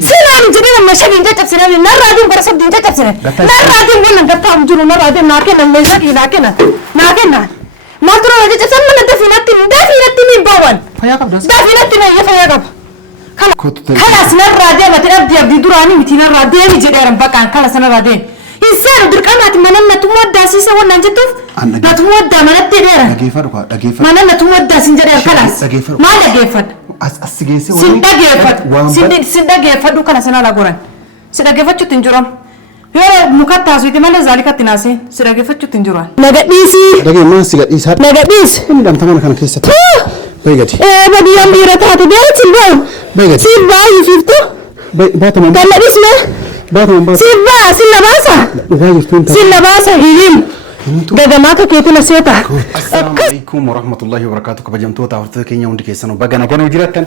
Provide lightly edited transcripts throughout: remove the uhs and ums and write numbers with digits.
سنان جدنا مشاكل جت سنان نرادين برسب دين جت سنان نرادين ولا قطعهم جرو نرادين ناكنا المزاج ناكنا ما ترى جت سنان دفينات من باون دفينات من يفيا خلاص نرادين ما تنبدي أبدي دراني متينا رادين جدارم بكان خلاص نرادين إنسان دركانات مننا تمودا سيسا ولا نجتوف لا تمودا ما نتديره مننا تمودا سنجدار خلاص ما لقيفد سندقيفد وكان سنا لاغوران سندقيفد شو تنجرام يا مكتاز ويتي ماله زاليكا تناسي سندقيفد شو تنجرام نجديسي دقيقة ما سيجديس هات نجديس إني دام تمام كان كيسة بيجتي بدي يميرة هاتو بيت سلبا بيجتي سلبا يشوفتو باتمان كلا اسمه باتمان سلبا سلباسا سلباسا هيلين دعماك كيف نسيتها السلام عليكم ورحمة الله وبركاته كبجمتوا تعرفوا كينيا وندي كيسانو بعنا وجرتن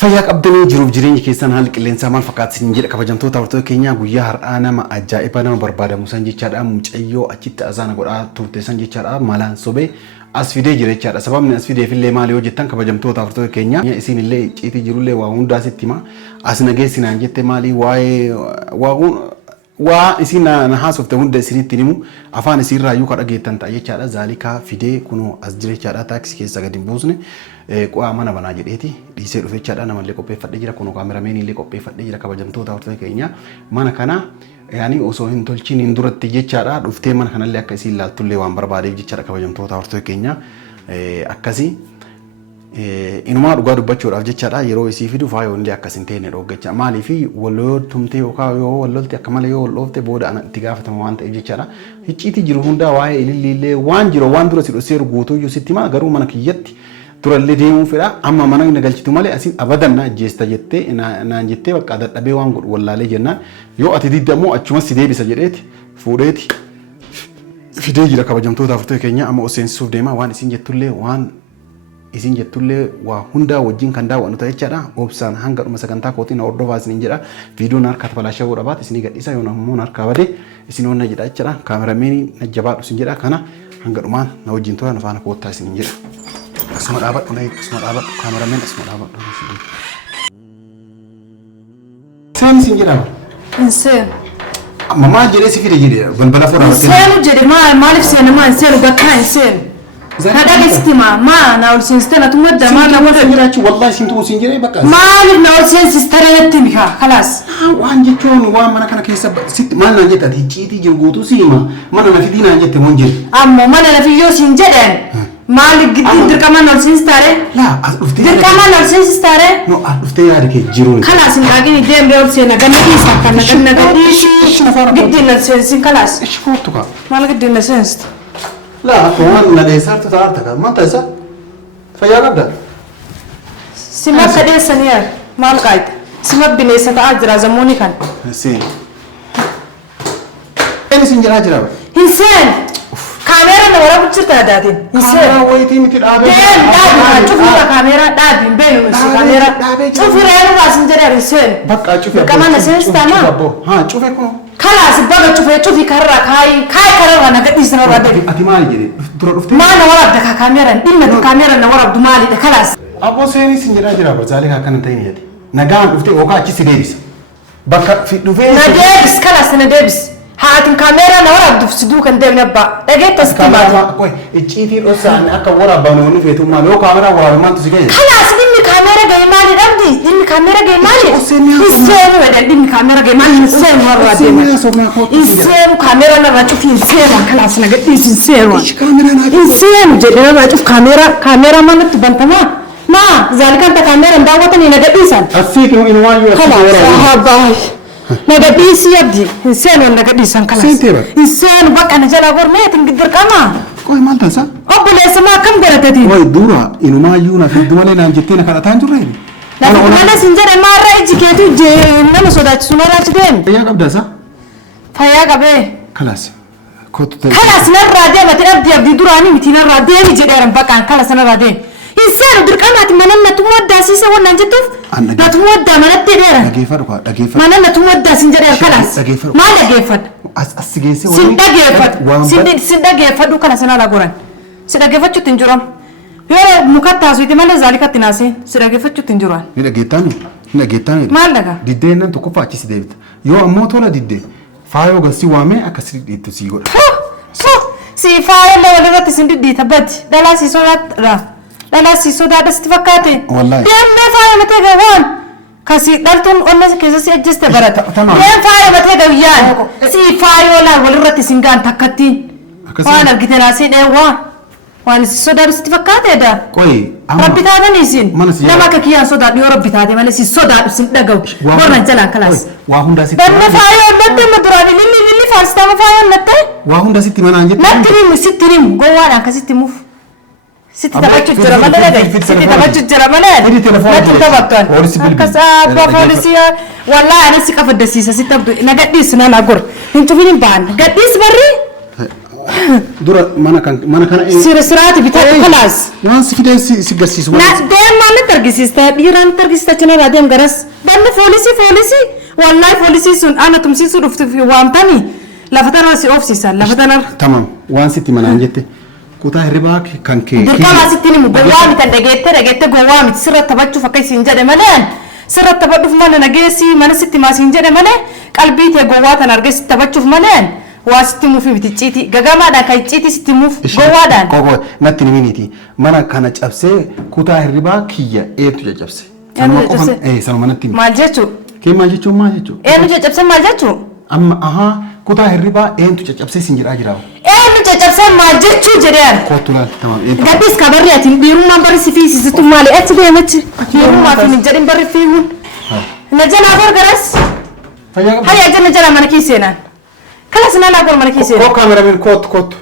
فياك أبدني جروب جريني كيسان هالك الإنسان مال فقط سنجيل كبجمتوا تعرفوا كينيا ويا هرأنا ما أجائبا ما بربادة مسنجي شرا مجأيو أكيد أزانا قرآ تورت سنجي شرا مالان صبي أسفيدة جري شرا سبب من أسفيدة في اللي ماليو جتان كبجمتوا تعرفوا كينيا يسين اللي إتي جرولة وعوندا ستيما أسنجي سنانجت مالي وعون وإسين نحاسف تهون دسيني تنيمو أفان إسين رايو كذا جيتان تأيي شارع زاليكا فدee كنو أزجري شارع تاكس كيس قديم بوزنه كوا أمانة بناجي ديتي ليسير في شارع نمال لكو بيفرد جرا كنو كاميرا ميني لكو بيفرد جرا كبجم تو تاورت كينيا مانا كنا يعني أوسوهن تولشين إندورة تيجي شارع رفته من خنا اللي أكسي لالتولي وامبر باري جي شارع كبجم تو تاورت كينيا أكسي إنما رجال بتشور أفجع شرا يروي سيفيدو فايو اللي أكاسنتين روجة مالي في ولود ثمتي وكايو ولود تكمل يو ولود تبود أنا تجاف تموان تيجي شرا هيك تجرون دا واي اللي وان جرو وان درس الأسير غوتو يوسيتي ما قرو منا كيت ترى اللي ديمو فيها أما منا نقلش تمالي أسين أبدا نا جست جتة نا جتة وكذا أبي وان قول ولا لي جنا يو أتدي دمو أشوف سيدي بسجرت فوريتي فدee جرا كبجمتو تافتو كينيا أما أسين سوف ديما وان إسين جتولي وان isin jettulle wa hunda wajjin kan daawwannu ta'e jechaadha obsaan hanga dhuma sagantaa kootiin hordofaa isin jedha viidiyoon harka falaashee godhabaat isin gadhiisa yoon ammoo harka bade isin onna jedha jechaadha kaameraameenii najjabaadhu isin jedha kana hanga dhumaan na wajjin to'an afaan koottaa isin jedha asuma dhaabadhu na asuma dhaabadhu kaameraameen asuma dhaabadhu seen isin jedha inseen mama jedhee si fide jedhe balbala fuudhaa inseen jedhe maaliif seen ma inseen bakka inseen هذا الاستماع ما نقول سنستنا تمدة ما نقول سنجراتي والله سنتو سنجري بقى ما نقول سنستنا تنها خلاص وان جتون وان ما كان كيسب ست ما نجت هتيجي جنقوتو سيما ما أنا في دينا نجت منجر أما ما أنا في يوم سنجدن ما لقيت درك ما نقول سنستاره لا أفتي درك ما نقول سنستاره نو أفتي هذا كي جيرون خلاص نلاقي نديم بيوم سنة كنا كيسا كنا قديش قدينا سن خلاص إيش فوتوك ما لقيت سنست لا كمان نديسار تتعرضك ما تيسا فيا قبل سما كده سنير ما لقيت سما بنيسة تعذر زموني كان سين أين سنجرا جرا إنسان كاميرا نورا بتشرت داتين إنسان ويتي مثل أبي بين دابي شوف لك كاميرا دابي بين نص كاميرا شوف رأيه بس سنجرا إنسان بقى شوفي كمان نسيت تمام ها شوفي كم خلاص بقى شوفي كرر كاي كرر أنا قد يسنا رادي أتمالي جدي ما نورا بدك كاميرا إنك كاميرا نورا بدمالي ده خلاص أبو سيني سنجرا جرا برزالي كان تاني يدي نجام دفتي وقع شيء سديبس بقى في دفين نديبس خلاص نديبس هاتين كاميرا نورا بدف سدوك نديب نبا لقيت تستمع كوي الشيء رأسان أكا ورا بانوني في توما لو كاميرا ورا ما تسجل خلاص إني كاميرا جاي مالي رمدي إني كاميرا جاي مالي إنسان ولا إني كاميرا جاي مالي إنسان مرة ديما إنسان كاميرا نرى شوف إنسان خلاص نقول إنسان إنسان جد نرى شوف كاميرا ما نتبان تمام ما ذلك أنت كاميرا دعوتني نقول إنسان أسيك إنه وايو خلاص هاباي نقول يبدي إنسان ولا نقول إنسان خلاص إنسان بق أنا جل أقول ما تنقدر كمان كوي ما تنسى أبو ليس ما كم قرأتني كوي دورا إنه ما يونا في الدول اللي نجتنا كنا تانجرين أنا سنجر ما رأيت كيتو جينا مسودات سنورات دين فيا قبل سا فيا قبل خلاص خلاص نرادي ما تنبدي أبدي دراني متينا رادي جدارم بكان خلاص نرادي إنسان دركانات مننا تمودا سيسا ولا نجتوف لا تمودا ما نتديره مننا تمودا سنجر خلاص ما لقيفد سندقيفد وكان سنا لاغوران سندقيفد شو تنجرام يا مكتاز ويتي ماله زاليكا تناسي سندقيفد شو تنجران نيدا جيتاني Nageettaan maal dhagaa diddeen nan tokko faachisi deebita yoo ammoo tola diddee faayoo gasii waamee akkasii dhiittu sii godha. Si faayoo walirratti sin diddiita badi dhalaa si sodaadha dhalaa si sodaadha sitti fakkaate deemnee faayoo matee gawaan kasi dhaltuun onna keessa si ejjiste barata deem faayoo matee gawyaan si faayoo laal walirratti sin gaan takkattiin waan argite naasii dheewwaa waan si sodaadhu sitti fakkaateedha. Rabbi taatanii isin nama akka kiyyaan sodaadhu yoo rabbi taate malee si sodaadhu sin dhagahu warra jalaan kalaas. Waa hundaa sitti Banna faayoo natte maduraan lilli faasitama faayoo natte. Waa hunda sitti manaan jette. Natti rimu sitti rimu gowwaadhaan akkasitti muuf. Sitti taphachuuf jira malee dhagaye sitti taphachuuf jira malee. Natti taphattan. Akkasaa abbaa poolisii wallaahi anas si qafaddasiisa sitti abdu na gadhiisu na gor hin cufin hin baan gadhiis barri. Dura mana kana siraati bitaa kalaas. Waan si fidee si garsiisu. Na deem maalitti argisiista dhiiraan argisiista cina deem garas. Banna poolisii wallaahi poolisii sun ana tumsiisuu dhuftuuf waamtanii lafa tanaa si oofsiisan lafa tanaa. Tamam waan sitti manaan jette kutaa hirribaa kan kee. Dirqama sitti himu gowwaa mitan dhageette gowwaa miti sirratti taphachuuf akka isin jedhe malee sirratti taphachuuf mana nageessi mana sitti maasiin jedhe malee qalbii tee gowwaa tan argee sitti taphachuuf malee waa sitti muufi miti ciiti gagamaadhaan kan ciiti sitti muuf gowwaadhaan. Natti ni miniti mana kana cabsee kutaa hirribaa kiyya eetu caccabse. Sanuma natti. Maal jechuu? Kee maal jechuu maal jechuu? Eenyu caccabse maal jechuu? Amma kutaa hirribaa eentu caccabsee sin jedhaa jira. Eenyu caccabse maal jechuu jedheen? Kootu laal tamam. Gadis kabarri atiin dhiirummaan barri si fiisisitu maali achi deemachi dhiirummaa fi hin jedhin barri fiiguun. Na jalaa gargaras. Hayya jenna jala mana kiiseenaan. Kalas na laa gor mana kiiseenaan. Koo kaameraameen kootu.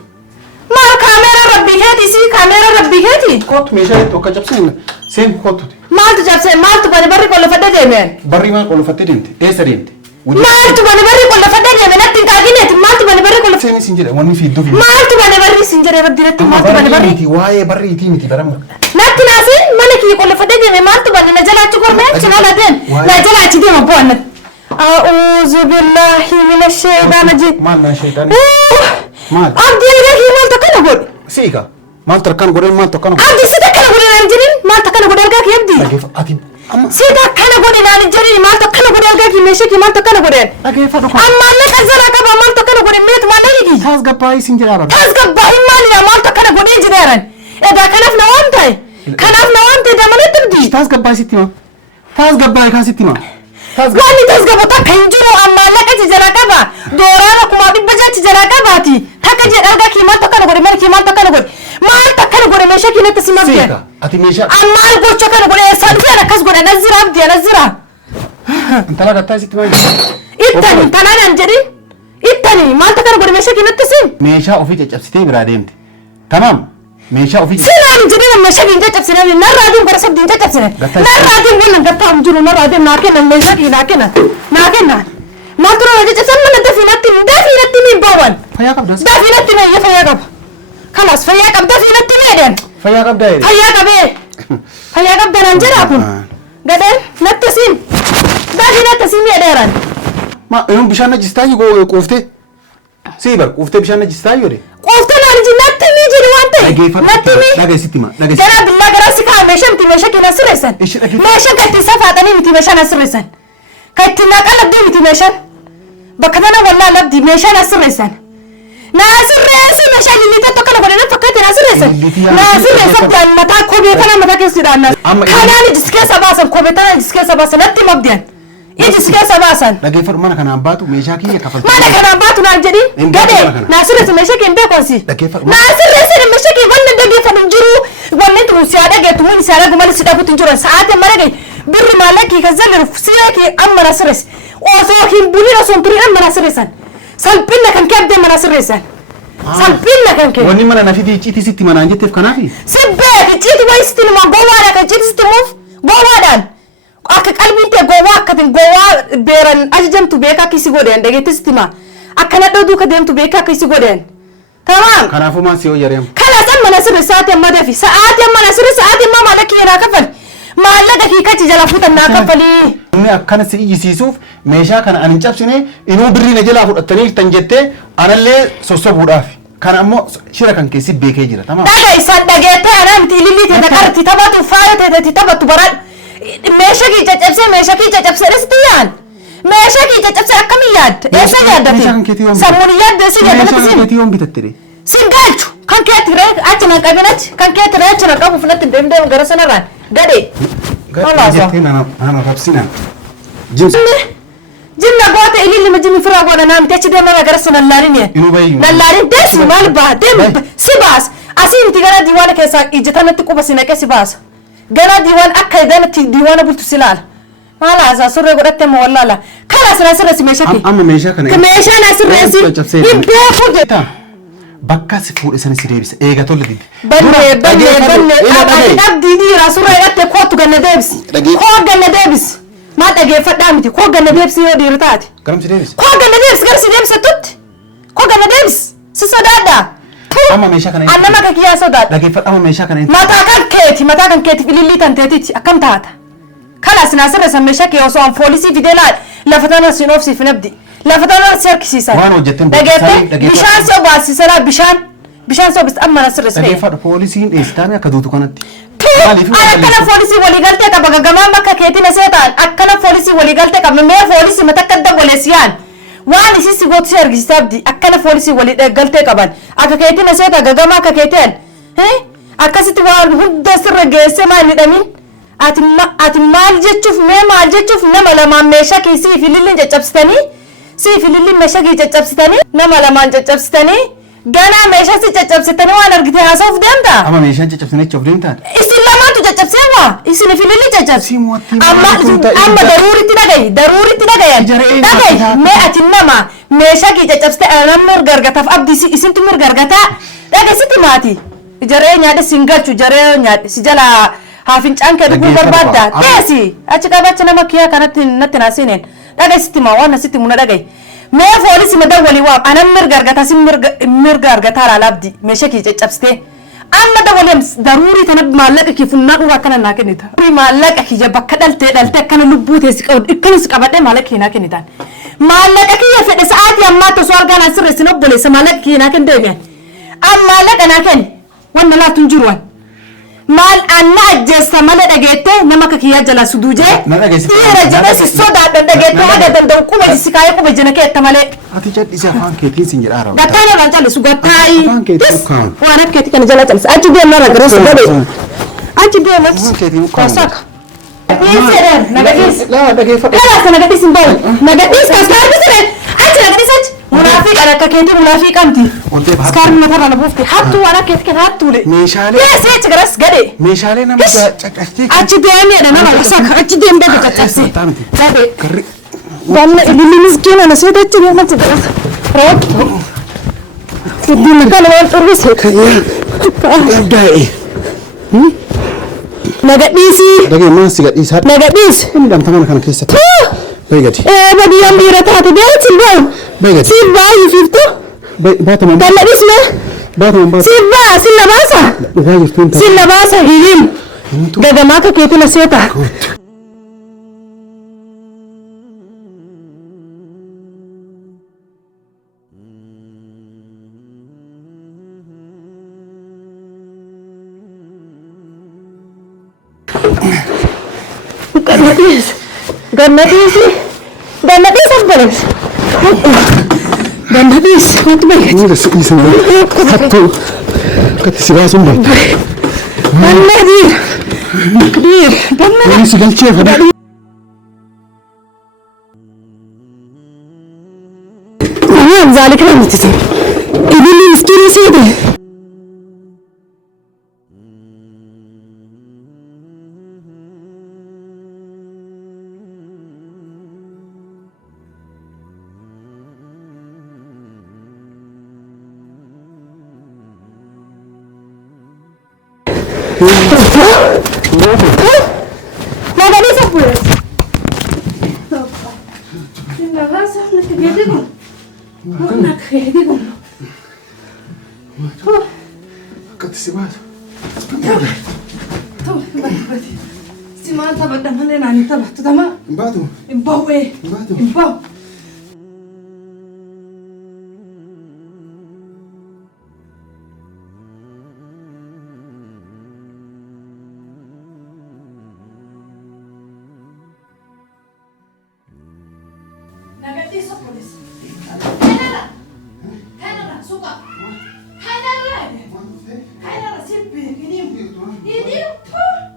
Maal kaamera rabbii keeti si kaamera rabbii keeti? Kootu meeshaa itti akka cabseen seen kootu. Maaltu cabsee maaltu bani barri qollofadde deemeen? Barri maal qollofadde deemte? Eessa deemte? Maaltu bani barri qollofadde deemeen natti hin kaagineeti maaltu bani barri qollofadde? Seen sin jedhe wanni fiidduu fi. Maaltu bani barri sin jedhe rabbi natti maaltu bani barri? Waa'ee barri itii miti baramu. Natti naasi mana kiyya qollofadde deemee maaltu bani na jalaachi gormee cinaala deem na jalaachi deema bo'anna. A'uuzu billahi minash shaytaani rajiim. Maal na shaytaani? Maal? Abdii ilaahi maal tokkana godhe? Siika. Maal tokkana godhe maal tokkana godhe? Abdii si tokkana godhe naan jedhin maal tokkana godhe argaa kee abdii? Ati Sida kana godhe naan jedhin maal tokkana godhe argaa kee meeshee kee maal tokkana godhe? Amma na kazara qaba maal tokkana godhe meetu maal hidhi? Tasgabbaa'ii sin jedhaa rabbi. Tasgabbaa'ii maali maal tokkana godhe jedheeran? Edaa kanaaf na waan ta'e damalatti abdii. Tasgabbaa'ii sitti maa? Tasgabbaa'ii kan sitti maa? Wanni tasgabbata kan jiru amma laqa jala qaba. Dooraan akkuma dhibba jachi jala qabaati. Takka jedha argaa kee maal tokkana godhe maal kee maal tokkana godhe? Maal tokkana godhe meeshaa kee natti simam jedhe. Siika. Ati meeshaa. Amma gocha kana godhe salpheen akkas godhe nazira abdii nazira. Intala gattaa sitti maa? Ittani intalaan jedhi. Ittani maal tokkana godhe meeshaa kee natti sim. Meeshaa ofii caccabsitee biraa deemte. Tamam. Meeshaa ofii. Sinaan jedhina meeshaa kee caccabsine narraatiin bara sabdiin caccabsine. Narraatiin bunna gattaa jiru narraatiin naa kenna meeshaa kee naa kenna. Maal tura caccabsan mana dafiinatti ni bawan. Fayyaa qabdas. Dafiinatti mee fayyaa qaba. Kalas fayyaa qaba dafiinatti meedhaan. Fayyaa qabdaa jedhe. Fayyaa qabee. Fayyaa qabda naan jedhaa kun. Gadeen natti siin. Dafiinatti siin meedheeran. Yoon bishaan najjistaa quuftee. Sii bar quuftee bishaan najjistaa yoo de. Quuftee naan natti mii jedhi waan ta'e. Natti mii. Dhageessitti maa. Gara billaa gara si kaa meeshaa miti meeshaa kee nasirreessan. Meeshaa katti safaadhanii miti meeshaa nasirreessan. Katti naqaa labdii miti meeshaan. Bakka tana wallaa labdii meeshaa nasirreessan. Nasirreessi meeshaa lilliitaa tokko na godhanii fakkaate nasirreessan. Nasirreessan mataa kophee tana mataa keessidhaan. Kanaan ijis keessa baasan kophee tana ijis keessa baasan natti mabdiyan. Ijis keessa baasan. Dhageeffadhu mana kanaan baatu meeshaa kiyya kafaltu. Mana kanaan baatu naan jedhi. Gadee nasirreessi meeshaa kee hin beekonsi. Nasirreessi meeshaa kee wanni dhageeffadhu hin jiru. Wanni turu siyaa dhageettu mun siyaa dhagu malee si dhaguutu hin jiru. Sa'aatiin mara gahi birri maallaqii kan zalliru siyaa kee amma nasirreessi. Osoo hin buliin osoo hin turiin amma nasirreessan. Salphina kan kee abdee mana sirreessan. Salphina kan kee. Wanni mana nafi ciiti sitti manaan jetteef kanaafi. Sibbee ciiti wayi sitti nima gowwaadhaan kan ciiti sitti muuf gowwaadhaan. Akka qalbiin ta'e gowwaa akkatiin gowwaa beeran ajajamtu beekaa akka isi godheen dhageetti sitti maa. Akka nadhoo duuka deemtu beekaa akka isi godheen. Tamaam. Kanaafuu maan si hojjareemu. Kanas amma nasirreessi sa'aatii amma deefi sa'aatii amma nasirreessi sa'aatii amma maallaqii irraa kafali. Maallaqa kiikachi jala fuutan naa kafalii. Inni akkana si iyyisiisuuf meeshaa kana ani hin cabsine inuu birrii na jalaa fudhattanii tan jettee anallee sossobuudhaaf. Kana ammoo shira kan keessi beekee jira. Tamaam. Dhaga isaan dhageettee anaa miti ilillii ta'e karti taphatu faaya ta'e taphattu baradhu. meeshaa kii caccabsee ristiyaan. Meeshaa kii caccabsee akkami yaadda? Eessa yaaddate? Sammuun yaadda eessa yaaddate? Meeshaa keetii yoom bitatte? Singalchu kan keetti ree achi na qabinati kan keetti ree achi na qabu fudhatti deemdee gara sanarraan gadee. Jettee nana rabsinaan. Jinna goota ililli ma jinni firaa goona naamte achi deemaa gara sana lallaarin lallaarin deessi maal baa deem si baas asii miti gara diiwaana keessaa ijjatanatti quba si naqee si baasa gara diiwaan akka idanatti diiwaana bultu si laala maal haasaa surree godhattee ma wallaala kana sirreessi meeshaa kee amma meeshaa kana meeshaa na sirreessi hin beeku jetta bakka si fuudhe sana si deebisa eega tolle didi banne abdii dhiiraa surree dhatte kootu ganna deebisi koo ganna deebisi ما تجيفت دامتي كو غنا ديبس يو ديرتاتي كرم سيديبس كو غنا ديبس كرم سيديبس توت كو غنا ديبس سسدادا اما ميشا كان انا ما كيا سوداد دغيفت اما ميشا كان ما كان كيتي ليلي تنتيتي اكم تاتا خلاص ناصر سميشا كيو سو بوليسي فيديلات لفتنا سينوفسي في نبدي لفتنا سيركسي سا وانا وجدتم بشان سو باسي سلا بشان سو بس اما ناصر سي دغيفت بوليسي استامي كدوتو كانت akkana foolisi walii galtee qaba gagamaan bakka keetii na seetaan akkana foolisi walii galtee qaba mee foolisi matakka goleesiyaan waan isisi gootu si argisiisabdi akkana foolisi walii galtee qaban akka keetii na seetaa gagamaa akka keeteen akkasitti waan hunda sirra geessee maal hidhamin ati maal jechuuf mee maal jechuuf nama lamaan meeshaa kee sii fi lilliin caccabsitanii sii fi lilliin meeshaa kee caccabsitanii nama lamaan caccabsitanii gana meeshaa si caccabsitanii waan argite haasa'uuf deemta amma meeshaan caccabsanii caccabsuuf deemta isin lamaantu caccabseewa isin fi lilli caccabsi amma daruuritti dhagayan mee ati nama meeshaa kee caccabsite nama mirgargataaf abdii isintu mirgargataa dhagasitti maati jaree nyaadhe sin galchu jaree nyaadhe si jala haafincaan kee dhuguu barbaadda teesi achi qabacha nama kiyyaa kanatti natti naasineen dhagasitti maa waan asitti muna dhagaye mee foolisi madawwali waam anan mirgargata sin mirgargata labdi meeshaa kee caccabsite amma dawwalem daruuri tana maallaqa kee funnaa dhugaa kana naa kennita maallaqa kee bakka dhalte akkana lubbuu teessi qabdu ikkana si qabadhe maallaqa kee naa kennitaan maallaqa kee fedhe sa'aatii ammaa tosoo argaa naa sirreessin obboleessa maallaqa kee naa kenni deemiyan amma maallaqa naa kenni wanna laatu hin jiru maal anna ajjeessa malee dhageettee nama kakiyyaa jala suduujee dhiira jedhee si sodaadhan dhageettee haga danda'u quba si kaayee quba jina keetta malee. Ati cadhisi afaan keetiin sin jedhaa raawwata. Gattaan irraan callisu gattaayi. Afaan keetiin ukkaan. Waan akka keetii kana jala callisa achi deemna ragaraa si gabe. Achi deemna. Afaan keetiin ukkaan. Koosaka. Nagadhiis nagadhiis. Laa dhageeffadhu. Kalaasa nagadhiis hin bahu. Nagadhiis kaskaarbi siree. Achi nagadhiis achi. Munaafiq akka keetii munaafiqamti. Skaarbi matarra na buufte. Hattuu waan akka keetii kana hattuule. Meeshaalee. Teessee achi garas gade. Meeshaalee nama caccabsitee. Achi deemedha nama rasaka achi deemdee caccabsee. Gade. Garri. Damna ilmi miskiina na seedachi deematti garas. Roobtu. Siddin kana waan xurrise. Daa'e. Nagadhiisi. Dhagee maas gadhiisaa. Nagadhiis. Inni dhamtamana kana keessatti. Baigati. Badiyaan dhiira taate deetti hin bahu. Baigati. Si baay'ee fiftu. Baatama. Dalladhiis mee. Baatama. Si baa si labaasa. Dhugaa jirtu hin taate. Si labaasa hiriin. Gagamaa ka keetu na seeta. Gannatis obbolees. Gannatis wanti baay'ee. Inni isa hattuu akkatti si baasuun baay'ee. Gannatis. Inni si galchee fedha. Zaalikaa miti ta'e. Ililli miskiinii seete. Nagadhiis obbolees. Labaasa natti geedde kun. Akka geedde kun. Akkatti si baasu. Si maal taphadha malee naan hin taphattu tamaa. Hin baatu. Hin bahu Hin baatu. hin bahu. Nagadhiisa polis. Kanarra. Kanarra suqa. Kanarra. Kanarra sibbi. Hiniim. Hiniim.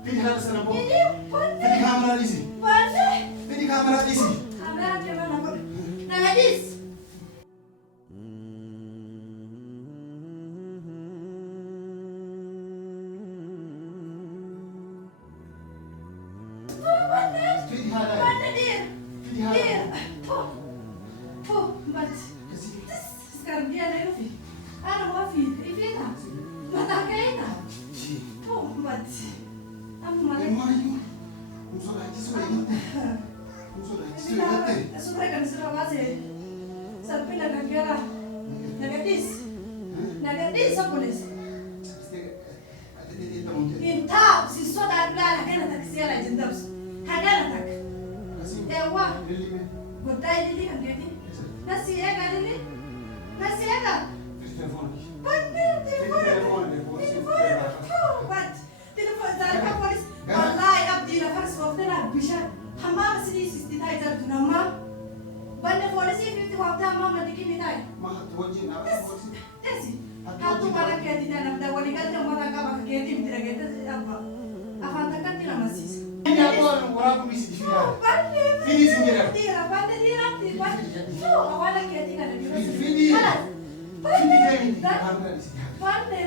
Fidee haala sana boo. Hiniim. Fidee kaameraa dhiisi. Banne. Fidee kaameraa dhiisi. Kaameraa deemaa na godhe. Nagadhiis. Fidee haala. Banne deer. Fidee haala. Deer. But this is gonna be a little bit. I don't want to if it has. But I can't. But I'm not. Eso fue que se lo hace. Salpina la guerra. Nagadis, polis. In top, si so that plan again at the Sierra Jinders. Hagan attack. Ewa. Good day, Lily, and getting. Nasiega, Lily. Nasiega. But telephone, Zaalikaa polis. Wallahi abdi la first of the bisha. Hamam sidi sisti thai jar tunamma. Banne polisi fifty waqta hamam la dikini thai. Desi. Hatu mara kedi na namda wali galte mara ka ba kedi mitira gete abba. Afanta kanti namasis. Banne. Dira banne. No, awala kedi na dira. Banne.